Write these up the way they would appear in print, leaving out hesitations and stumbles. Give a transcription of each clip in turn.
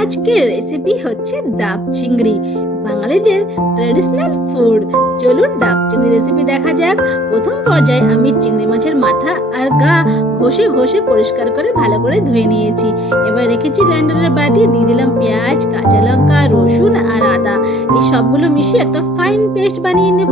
আজকের রেসিপি হচ্ছে ডাব চিংড়ি, বাঙালিদের ট্র্যাডিশনাল ফুড। চলুন ডাব চিংড়ি রেসিপি দেখা যাক। প্রথম পর্যায়ে আমি চিংড়ি মাছের মাথা আর গা ঘষে ঘষে পরিষ্কার করে ভালো করে ধুয়ে নিয়েছি। এবার রেখেছি গ্রাইন্ডারের বাটি, দিয়ে দিলাম পেঁয়াজ, কাঁচা লঙ্কা, রসুন আর আদা। এই সবগুলো মিশিয়ে একটা ফাইন পেস্ট বানিয়ে নেব।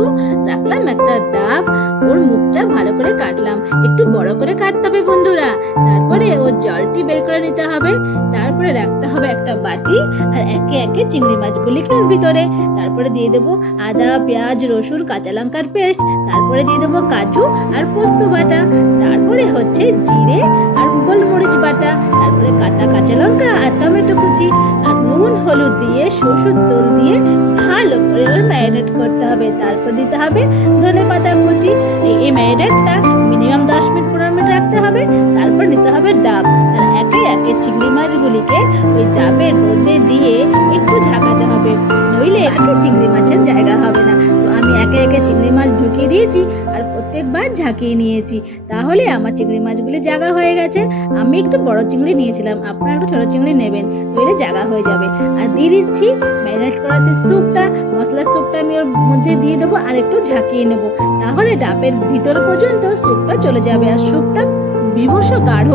রাখলাম একটা ডাব, ওর মুখটা ভালো করে কাটলাম, একটু বড় করে কাটতে হবে বন্ধুরা। তারপরে ওর জলটি বের করে নিতে হবে। তারপরে রাখতে হবে একটা বাটি আর একে একে চিংড়ি মাছগুলিকে ওর ভিতরে। তারপরে দিয়ে দেবো আদা, পেঁয়াজ, রসুন, কাঁচা লঙ্কার পেস্ট। তারপরে দিয়ে দেবো কাজু আর পোস্ত বাটা। তারপরে হচ্ছে জিরে আর গোলমরিচ বাটা। তারপরে কাটা কাঁচা লঙ্কা আর টমেটো কুচি আর নুন হলুদ দিয়ে সরষের তেল দিয়ে ভালো করে ওর ম্যারিনেট করতে হবে। তারপর দিতে হবে ধনেপাতা কুচি। এই ম্যারিনেটটা মিনিমাম 10 মিনিট 15 মিনিট রাখতে হবে। তারপর নিতে হবে ডাব আর একে একে চিংড়ি মাছগুলিকে ওই ডাবের মধ্যে দিয়ে একটু ঝাঁকাতে হবে, নইলে একে চিংড়ি মাছের জায়গা হবে না। তো আমি একে একে চিংড়ি মাছ ঢুকিয়ে দিয়েছি আর প্রত্যেকবার ঝাঁকিয়ে নিয়েছি। তাহলে আমার চিংড়ি মাছগুলি জায়গা হয়ে গেছে। আমি একটু বড় চিংড়ি নিয়েছিলাম, আপনারা একটু ছোট চিংড়ি নেবেন, নইলে জায়গা হয়ে যাবে। আর দিয়ে দিচ্ছি ম্যারিনেট করা আছে স্যুপটা, মশলার স্যুপটা আমি ওর মধ্যে দিয়ে দেবো আর একটু ঝাঁকিয়ে নেব। তাহলে ডাবের ভিতর পর্যন্ত স্যুপটা চলে যাবে। আর স্যুপটা বিভৎস গাঢ়,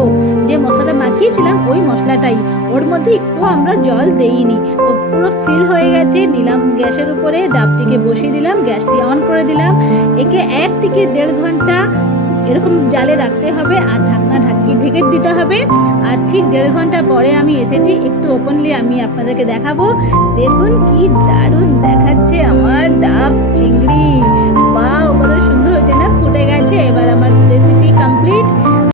যে মশলাটা মাখিয়েছিলাম ওই মশলাটাই, ওর মধ্যে একটু আমরা জল দেইনি। তো পুরো ফিল হয়ে গেছে। নিলাম গ্যাসের উপরে, ডাবটিকে বসিয়ে দিলাম, গ্যাসটি অন করে দিলাম। একে 1 থেকে 1.5 ঘন্টা এরকম জালে রাখতে হবে আর ঢাকনা ঢেকে দিতে হবে। আর ঠিক 1.5 ঘন্টা পরে আমি এসেছি, একটু ওপেনলি আমি আপনাদেরকে দেখাবো। দেখুন কি দারুণ দেখাচ্ছে আমার ডাব চিংড়ি। বাহ, কত সুন্দর হয়েছে না, ফুটে গেছে। এবার আমার রেসিপি কমপ্লিট।